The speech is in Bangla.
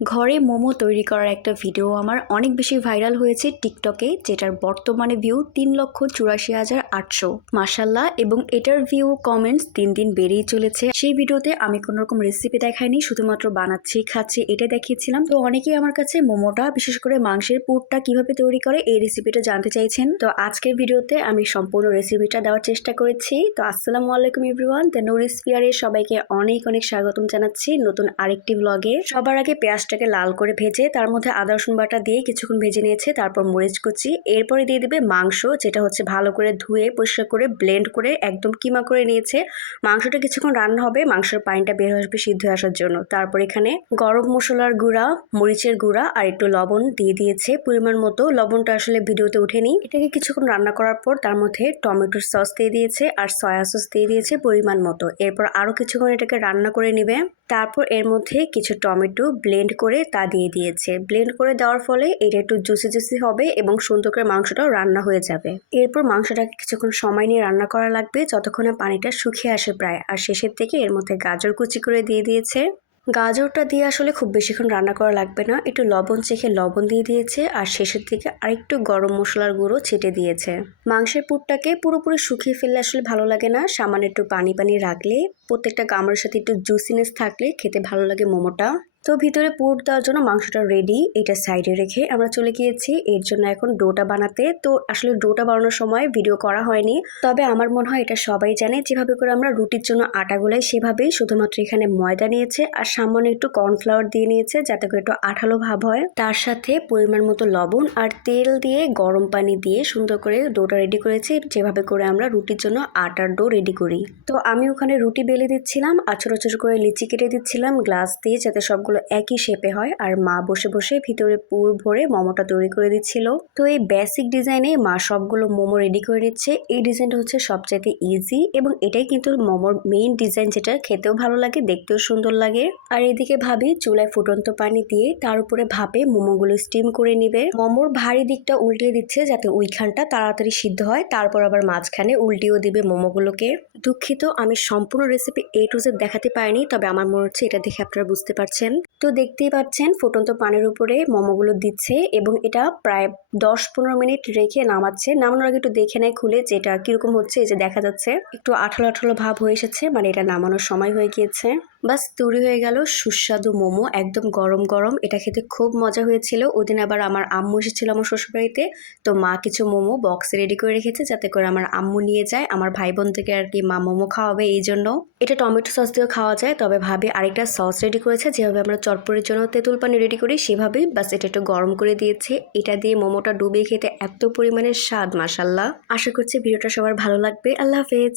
ঘরে মোমো তৈরি করার একটা ভিডিও আমার অনেক বেশি ভাইরাল হয়েছে টিকটকে, যেটার বর্তমানে ভিউ 3,84,800 মাশাল্লাহ। এবং এটার ভিউ কমেন্টস দিন দিন বেড়েই চলেছে। সেই ভিডিওতে আমি কোনো রকম রেসিপি দেখাইনি, শুধুমাত্র বানাচ্ছি খাচ্ছি এটা দেখিয়েছিলাম। তো অনেকেই আমার কাছে মোমোটা, বিশেষ করে মাংসের পুরটা কিভাবে তৈরি করে এই রেসিপিটা জানতে চাইছেন। তো আজকের ভিডিওতে আমি সম্পূর্ণ রেসিপিটা দেওয়ার চেষ্টা করেছি। তো আসসালামু আলাইকুম এভরিওয়ান, দ্য নুরিস ফিয়ারের সবাইকে অনেক অনেক স্বাগতম জানাচ্ছি নতুন আরেকটি ব্লগে। সবার আগে পেঁয়াজটাকে লাল করে ভেজে তার মধ্যে আদা রসুন বাটা দিয়ে কিছুক্ষণ ভেজে নিয়েছে, তারপর মরিচ কুচি, এরপরে দিয়ে দেবে মাংস, যেটা হচ্ছে ভালো করে ধুয়ে পরিষ্কার করে ব্লেন্ড করে একদম কিমা করে নিয়েছে। মাংসটা কিছুক্ষণ রান্না হবে, মাংসের পানিটা বের হয়ে আসবে সিদ্ধ হয়ে আসার জন্য। তারপর এখানে গরম মশলার গুঁড়া, মরিচের গুঁড়া আর একটু লবণ দিয়ে দিয়েছে পরিমাণ মতো। লবণটা আসলে ভিডিওতে উঠেনি। এটাকে কিছুক্ষণ রান্না করার পর তার মধ্যে টমেটোর সস দিয়ে দিয়েছে আর সয়া সস দিয়ে দিয়েছে পরিমাণ মতো। এরপর আরো কিছুক্ষণ এটাকে রান্না করে নেবে। তারপর এর মধ্যে কিছু টমেটো ব্লেন্ড করে তা দিয়ে দিয়েছে। ব্লেন্ড করে দেওয়ার ফলে এটা একটু জুসি জুসি হবে এবং সুন্দর করে মাংসটাও রান্না হয়ে যাবে। এরপর মাংসটাকে কিছুক্ষণ সময় নিয়ে রান্না করা লাগবে, যতক্ষণে পানিটা শুকিয়ে আসে প্রায়। আর শেষের থেকে এর মধ্যে গাজর কুচি করে দিয়ে দিয়েছে। গাজরটা দিয়ে আসলে খুব বেশিক্ষণ রান্না করা লাগবে না, একটু লবণ চেখে লবণ দিয়ে দিয়েছে আর শেষের দিকে আরেকটু গরম মশলার গুঁড়ো ছিটে দিয়েছে। মাংসের পুরটাকে পুরোপুরি শুকিয়ে ফেললে আসলে ভালো লাগে না, সামান্য একটু পানি পানি রাখলে, প্রত্যেকটা কামড়ের সাথে একটু জুসিনেস থাকলে খেতে ভালো লাগে মোমোটা। তো ভিতরে পুর দেওয়ার জন্য মাংসটা রেডি, এটা সাইডে রেখে আমরা চলে গিয়েছি এর জন্য এখন ডোটা বানাতে। তো আসলে ডোটা বানানোর সময় ভিডিও করা হয়নি, তবে আমার মনে হয় এটা সবাই জানে যেভাবে করে আমরা রুটির জন্য আটা গোলাই সেভাবেই, শুধুমাত্র এখানে ময়দা নিয়েছে আর সামান্য একটু কর্নফ্লাওয়ার দিয়ে নিয়েছে যাতে করে একটু আঠালো ভাব হয়। তার সাথে পরিমাণ মতো লবণ আর তেল দিয়ে গরম পানি দিয়ে সুন্দর করে ডোটা রেডি করেছি, যেভাবে করে আমরা রুটির জন্য আটার ডো রেডি করি। তো আমি ওখানে রুটি বেলে দিচ্ছিলাম আর ছোট ছোট করে লিচি কেটে দিচ্ছিলাম গ্লাস দিয়ে, যাতে সবগুলো একই শেপে হয়। আর মা বসে বসে ভিতরে পুর ভরে মোমোটা তৈরি করে দিচ্ছিল। তো এই বেসিক ডিজাইনে মা সবগুলো মোমো রেডি করে নিচ্ছে। এই ডিজাইনটা হচ্ছে সবচাইতে ইজি এবং এটাই কিন্তু মোমোর মেইন ডিজাইন, যেটা খেতেও ভালো লাগে, দেখতেও সুন্দর লাগে। আর এদিকে ভাবি চুলায় ফুটন্ত পানি দিয়ে তার উপরে ভাপে মোমোগুলো স্টিম করে নিবে। মোমোর ভারী দিকটা উল্টিয়ে দিচ্ছে যাতে ওইখানটা তাড়াতাড়ি সিদ্ধ হয়, তারপর আবার মাঝখানে উল্টিয়েও দিবে মোমোগুলোকে। দুঃখিত আমি সম্পূর্ণ রেসিপি A to Z দেখাতে পারিনি, তবে আমার মনে হচ্ছে এটা দেখে আপনারা বুঝতে পারছেন। তো দেখতেই পাচ্ছেন ফুটন্ত পানির উপরে মোমোগুলো দিচ্ছে এবং এটা প্রায় 10-15 মিনিট রেখে নামাচ্ছে। নামানোর আগে একটু দেখে নেয় খুলে যে এটা কিরকম হচ্ছে। এই যে দেখা যাচ্ছে একটু আঠালো আঠালো ভাব হয়ে এসেছে, মানে এটা নামানোর সময় হয়ে গিয়েছে। বাস তৈরি হয়ে গেল সুস্বাদু মোমো, একদম গরম গরম। এটা খেতে খুব মজা হয়েছিল। ওদিন আবার আমার আম্মু এসেছিল আমার শ্বশুরবাড়িতে, তো মা কিছু মোমো বক্সে রেডি করে রেখেছে যাতে করে আমার আম্মু নিয়ে যায়, আমার ভাই বোন থেকে আর কি মা মোমো খাওয়াবে এই জন্য। এটা টমেটো সস দিয়েও খাওয়া যায়, তবে ভাবি আরেকটা সস রেডি করেছে যেভাবে আমরা চটপটির জন্য তেঁতুল পানি রেডি করি সেভাবেই, বাস এটা একটু গরম করে দিয়েছে। এটা দিয়ে মোমোটা ডুবিয়ে খেতে এত পরিমাণের স্বাদ, মাশাল্লাহ। আশা করছি ভিডিওটা সবার ভালো লাগবে। আল্লাহ হাফেজ।